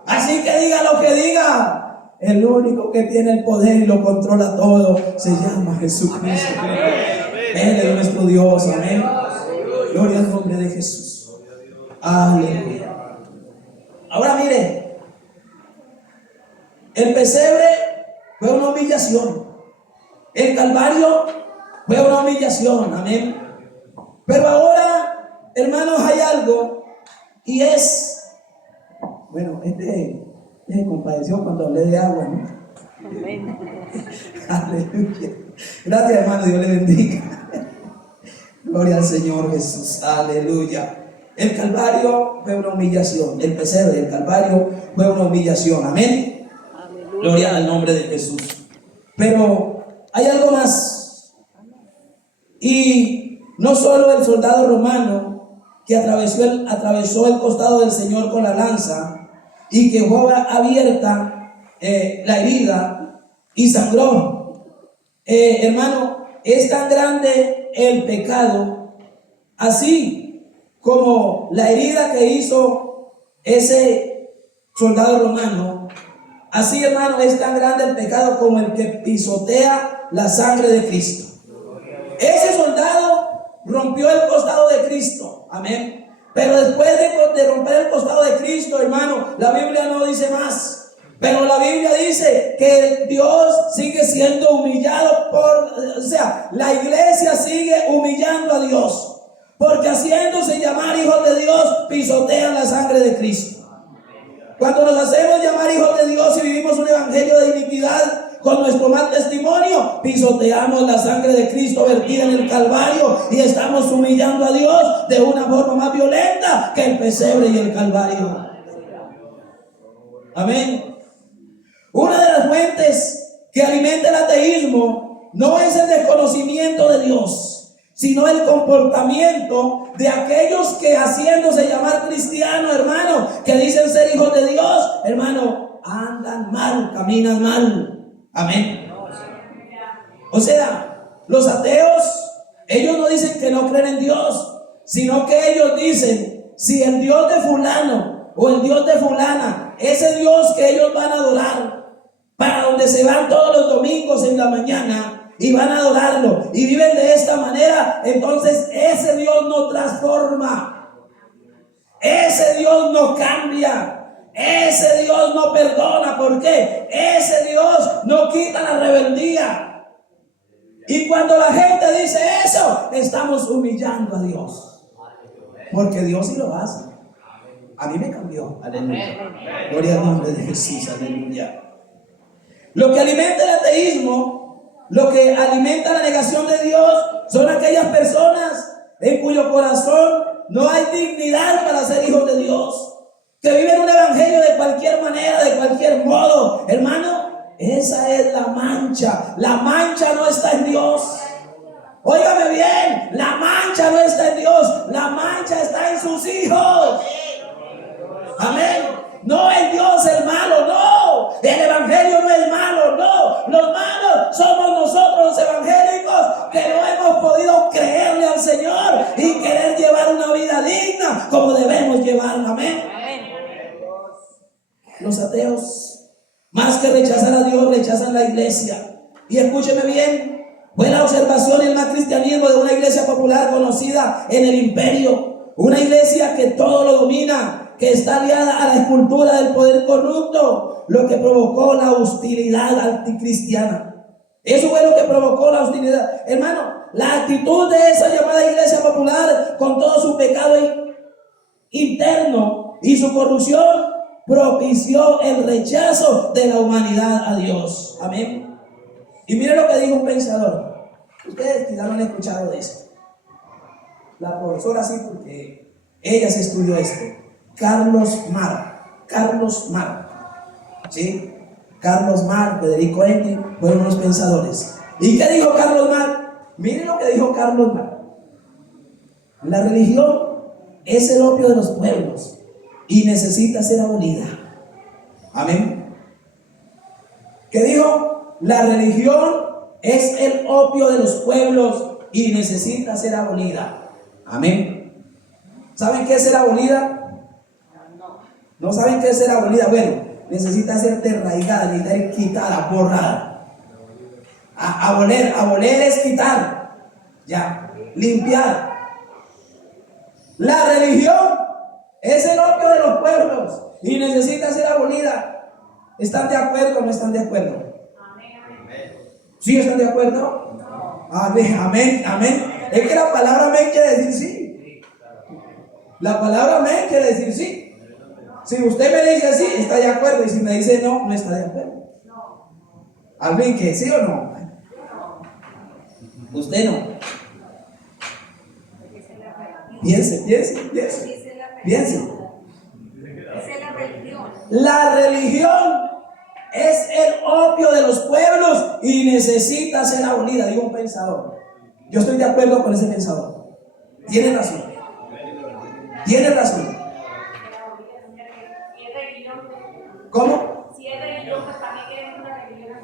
Así que diga lo que diga. El único que tiene el poder y lo controla todo se llama Jesucristo. Él es nuestro Dios. Amén. Gloria al nombre de Jesús. Aleluya. Ahora mire, el pesebre fue una humillación. El Calvario fue una humillación. Amén. Pero ahora, hermanos, hay algo, y es, bueno, compadeció cuando hablé de agua, ¿no? Amén. Aleluya. Gracias, hermano. Dios le bendiga. Gloria al Señor Jesús. Aleluya. El Calvario fue una humillación. El pesebre del Calvario fue una humillación. Amén. Aleluya. Gloria al nombre de Jesús. Pero hay algo más. Y no solo el soldado romano que atravesó el costado del Señor con la lanza y que fue abierta la herida y sangró. Hermano, es tan grande el pecado, así como la herida que hizo ese soldado romano, así, hermano, es tan grande el pecado como el que pisotea la sangre de Cristo. Ese soldado rompió el costado de Cristo, amén. Pero después de romper el costado de Cristo, hermano, la Biblia no dice más. Pero la Biblia dice que Dios sigue siendo humillado la iglesia sigue humillando a Dios, porque haciéndose llamar hijos de Dios, pisotean la sangre de Cristo. Cuando nos hacemos llamar hijos de Dios y vivimos un evangelio de iniquidad con nuestro mal testimonio, pisoteamos la sangre de Cristo vertida en el Calvario y estamos humillando a Dios de una forma más violenta que el pesebre y el Calvario. Amén. Una de las fuentes que alimenta el ateísmo no es el desconocimiento de Dios, sino el comportamiento de aquellos que, haciéndose llamar cristianos, hermano, que dicen ser hijos de Dios, hermano, andan mal, caminan mal. Amén. O sea, los ateos, ellos no dicen que no creen en Dios, sino que ellos dicen, si el Dios de fulano o el Dios de fulana, ese Dios que ellos van a adorar, para donde se van todos los domingos en la mañana y van a adorarlo y viven de esta manera, entonces ese Dios no transforma, ese Dios no cambia, ese Dios no perdona. ¿Por qué? Ese Dios no quita la rebeldía. Y cuando la gente dice eso, estamos humillando a Dios, porque Dios sí lo hace. A mí me cambió. Aleluya. Gloria al nombre de Jesús. Aleluya. Lo que alimenta el ateísmo, lo que alimenta la negación de Dios, son aquellas personas en cuyo corazón no hay dignidad para ser hijos de Dios, que viven un evangelio de cualquier manera, de cualquier modo. Hermano, esa es la mancha. La mancha no está en Dios. Óigame bien, la mancha no está en Dios, la mancha está en sus hijos. Amén. No es Dios el malo, no. El evangelio no es malo, no. Los malos somos nosotros los evangélicos, que no hemos podido creerle al Señor y querer llevar una vida digna como debemos llevarla. Amén. Los ateos, más que rechazar a Dios, rechazan la iglesia. Y escúcheme bien, fue la observación y el mal cristianismo de una iglesia popular conocida en el imperio, una iglesia que todo lo domina, que está aliada a la escultura del poder corrupto, lo que provocó la hostilidad anticristiana. Eso fue lo que provocó la hostilidad. Hermano, la actitud de esa llamada iglesia popular, con todo su pecado interno y su corrupción, propició el rechazo de la humanidad a Dios. Amén. Y mire lo que dijo un pensador. Ustedes quizás no han escuchado de esto. La profesora sí, porque ella se estudió esto. Carlos Marx, ¿sí? Carlos Marx, Federico Engels fueron unos pensadores. ¿Y qué dijo Carlos Marx? Miren lo que dijo Carlos Marx. La religión es el opio de los pueblos y necesita ser abolida. Amén. ¿Qué dijo? La religión es el opio de los pueblos y necesita ser abolida. Amén. ¿Saben qué es ser abolida? ¿No saben qué es ser abolida? Bueno, necesita ser derraigada, necesita ser quitada, borrada. Aboler es quitar, ya, limpiar. La religión es el opio de los pueblos y necesita ser abolida. ¿Están de acuerdo o no están de acuerdo? ¿Sí están de acuerdo? Amén, amén, amén. Es que la palabra amén quiere decir sí. La palabra amén quiere decir sí. Si usted me dice sí, está de acuerdo, y si me dice no, no está de acuerdo. Al fin que, ¿sí o no? Usted no. Piense. La religión es el opio de los pueblos y necesita ser abolida, digo un pensador. Yo estoy de acuerdo con ese pensador. Tiene razón. ¿Cómo? Si es religión, pues también queremos una religión.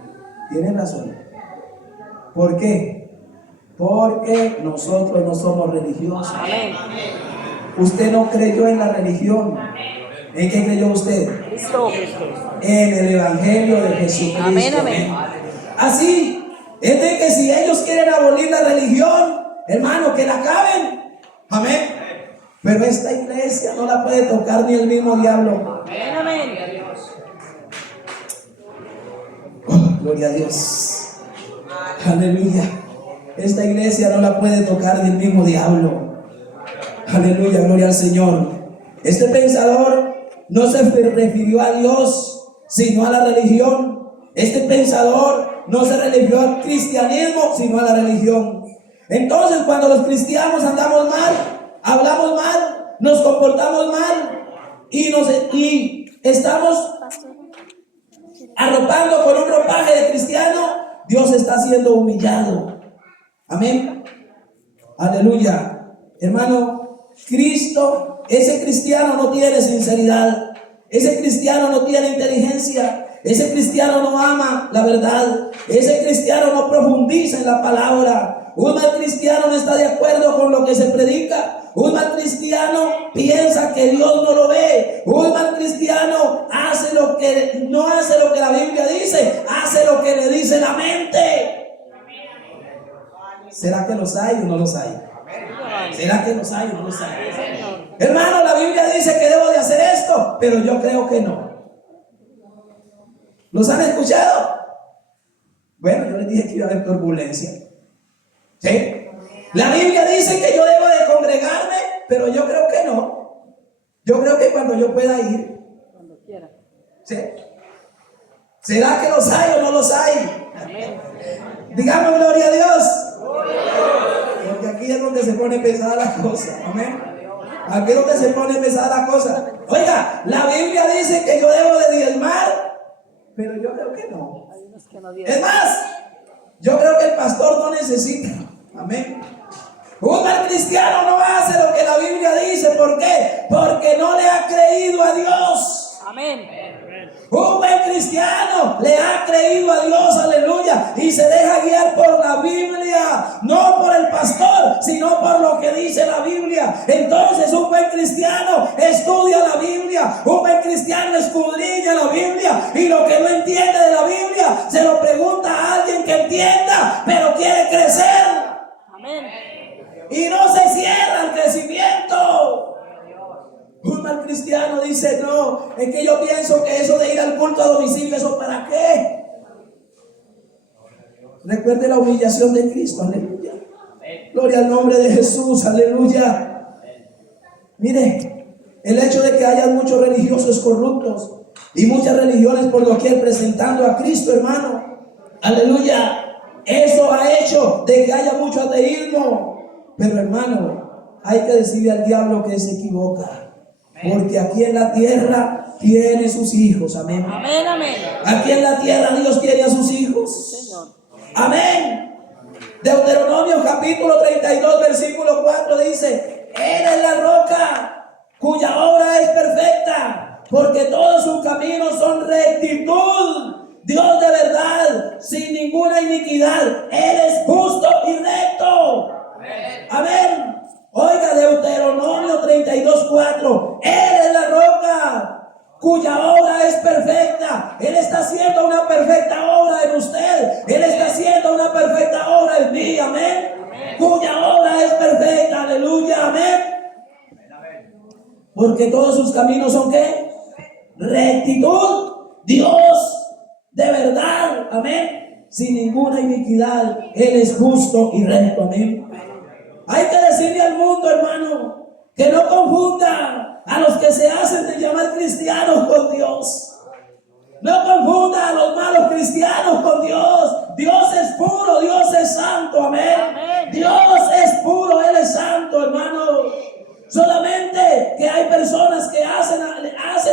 Tiene razón. ¿Por qué? Porque nosotros no somos religiosos. Amén. Usted no creyó en la religión. ¿En qué creyó usted? Cristo. En el Evangelio de Jesucristo. Amén. Así es de que si ellos quieren abolir la religión, hermano, que la acaben. Amén. Pero esta iglesia no la puede tocar ni el mismo diablo. Amén. Oh, gloria a Dios. Aleluya. Esta iglesia no la puede tocar ni el mismo diablo. Aleluya, gloria al Señor. Este pensador no se refirió a Dios, sino a la religión. Este pensador no se refirió al cristianismo, sino a la religión. Entonces, cuando los cristianos andamos mal, hablamos mal, nos comportamos mal y estamos arropando con un ropaje de cristiano, Dios está siendo humillado. Amén. Aleluya. Hermano, Cristo, ese cristiano no tiene sinceridad. Ese cristiano no tiene inteligencia. Ese cristiano no ama la verdad. Ese cristiano no profundiza en la palabra. Un mal cristiano no está de acuerdo con lo que se predica. Un mal cristiano piensa que Dios no lo ve. Un mal cristiano no hace lo que la Biblia dice, hace lo que le dice la mente. ¿Será que los hay o no los hay? ¿Será que los hay o no los hay? Hermano, la Biblia dice que debo de hacer esto, pero yo creo que no. ¿Los han escuchado? Bueno, yo les dije que iba a haber turbulencia. ¿Sí? La Biblia dice que yo debo de congregarme, pero yo creo que no. Yo creo que cuando yo pueda ir. Cuando quiera. ¿Sí? ¿Será que los hay o no los hay? Amén. Digamos gloria a Dios. Porque aquí es donde se pone pesada la cosa. Amén. Aquí es donde se pone pesada la cosa. Oiga, la Biblia dice que yo debo de diezmar, pero yo creo que no. Hay unos que no dieron. Es más, yo creo que el pastor no necesita. Amén. Un mal cristiano no hace lo que la Biblia dice. ¿Por qué? Porque no le ha creído a Dios. Amén. Un buen cristiano le ha creído a Dios, aleluya, y se deja guiar por la Biblia, no por el pastor, sino por lo que dice la Biblia. Entonces un buen cristiano estudia la Biblia, un buen cristiano escudriña la Biblia, y lo que no entiende de la Biblia se lo pregunta a alguien que entienda, pero quiere crecer. Amén. Y no se cierra el crecimiento. Un mal cristiano dice, no, es que yo pienso que eso de ir al culto a domicilio, ¿eso para qué? Recuerde la humillación de Cristo, aleluya. Gloria al nombre de Jesús, aleluya. Mire, el hecho de que haya muchos religiosos corruptos y muchas religiones por doquier presentando a Cristo, hermano, aleluya, eso ha hecho de que haya mucho ateísmo. Pero hermano, hay que decirle al diablo que se equivoca. Porque aquí en la tierra tiene sus hijos, amén. Amén, amén. Aquí en la tierra Dios tiene a sus hijos. Señor. Amén. Deuteronomio capítulo 32 versículo 4 dice: Él es la roca cuya obra es perfecta, porque todos sus caminos son rectitud. Dios de verdad, sin ninguna iniquidad. Él es justo y recto. Amén. Oiga, Deuteronomio 32:4. Él es la roca cuya obra es perfecta. Él está haciendo una perfecta obra en usted. Él está haciendo una perfecta obra en mí. Amén. Cuya obra es perfecta. Aleluya. Amén. Porque todos sus caminos son ¿qué? Rectitud. Dios de verdad. Amén. Sin ninguna iniquidad. Él es justo y recto. Amén. Hay que decirle al mundo, hermano, que no confunda a los que se hacen de llamar cristianos con Dios. No confunda a los malos cristianos con Dios. Dios es puro, Dios es santo, amén. Amén. Dios es puro, Él es santo, hermano. Solamente que hay personas que hacen,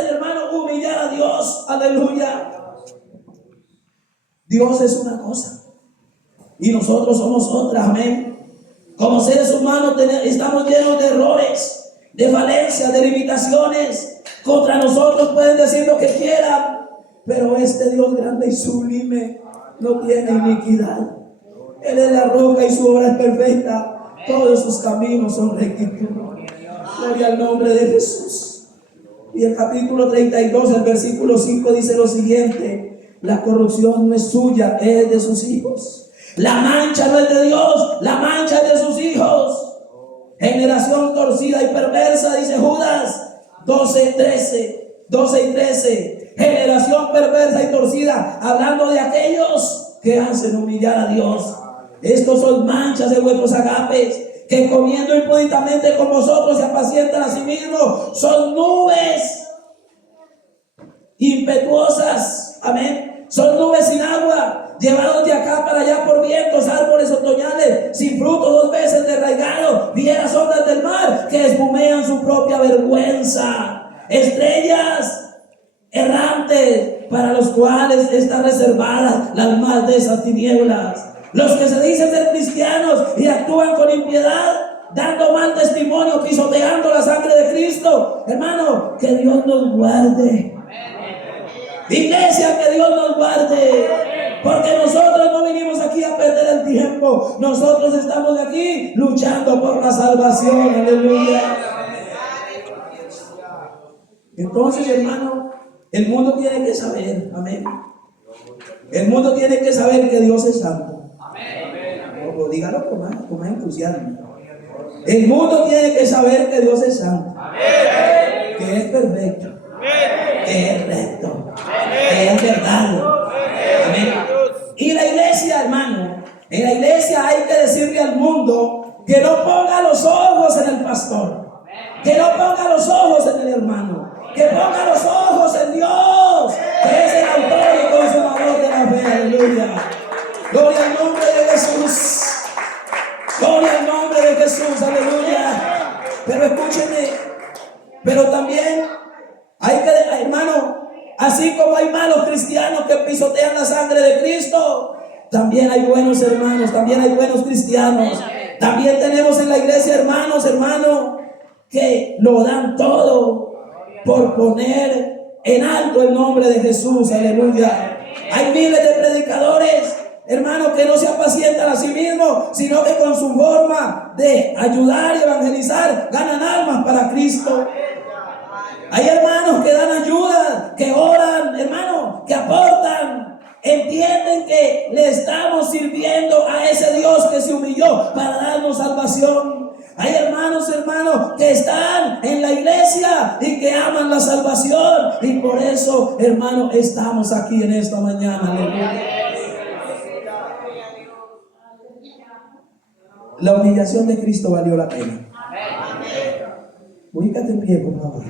hermano, humillar a Dios, aleluya. Dios es una cosa y nosotros somos otra, amén. Como seres humanos estamos llenos de errores, de falencias, de limitaciones. Contra nosotros pueden decir lo que quieran, pero este Dios grande y sublime no tiene iniquidad. Él es la roca y su obra es perfecta. Todos sus caminos son rectitud. Gloria al nombre de Jesús. Y el capítulo 32, el versículo 5 dice lo siguiente: la corrupción no es suya, es de sus hijos. La mancha no es de Dios, la mancha es de sus hijos. Generación torcida y perversa, dice Judas 12 y 13. Generación perversa y torcida, hablando de aquellos que hacen humillar a Dios. Estos son manchas de vuestros agapes, que comiendo impúdicamente con vosotros se apacientan a sí mismos. Son nubes impetuosas, amén. Son nubes sin agua, llevados de acá para allá por vientos, árboles otoñales sin fruto, 2 veces derraigados, fieras ondas del mar que espumean su propia vergüenza. Estrellas errantes para los cuales están reservadas las más de esas tinieblas. Los que se dicen ser cristianos y actúan con impiedad, dando mal testimonio, pisoteando la sangre de Cristo. Hermano, que Dios nos guarde. Iglesia, que Dios nos guarde. Porque nosotros no vinimos aquí a perder el tiempo. Nosotros estamos aquí luchando por la salvación. Aleluya. Entonces, hermano, el mundo tiene que saber, amén. El mundo tiene que saber que Dios es santo. O dígalo con más entusiasmo. El mundo tiene que saber que Dios es santo, que es perfecto, que es recto, que es verdad. Amén. Y la iglesia, hermano, en la iglesia hay que decirle al mundo que no ponga los ojos en el pastor, que no ponga los ojos en el hermano, que ponga los ojos en Dios, que es el autor y consumador de la fe. Aleluya. Gloria al nombre de Jesús. Gloria al nombre de Jesús. Aleluya. Pero escúcheme, pero también hay que, hermano, así como hay malos cristianos que pisotean la sangre de Cristo, también hay buenos hermanos, también hay buenos cristianos. También tenemos en la iglesia hermanos, que lo dan todo por poner en alto el nombre de Jesús. Aleluya. Hay miles de predicadores, hermanos, que no se apacientan a sí mismos, sino que con su forma de ayudar y evangelizar ganan almas para Cristo. Hay hermanos que dan ayuda, que oran, hermanos, que aportan, entienden que le estamos sirviendo a ese Dios que se humilló para darnos salvación. Hay hermanos, que están en la iglesia y que aman la salvación, y por eso, hermano, estamos aquí en esta mañana. Aleluya. La humillación de Cristo valió la pena. Ubícate en pie, por favor.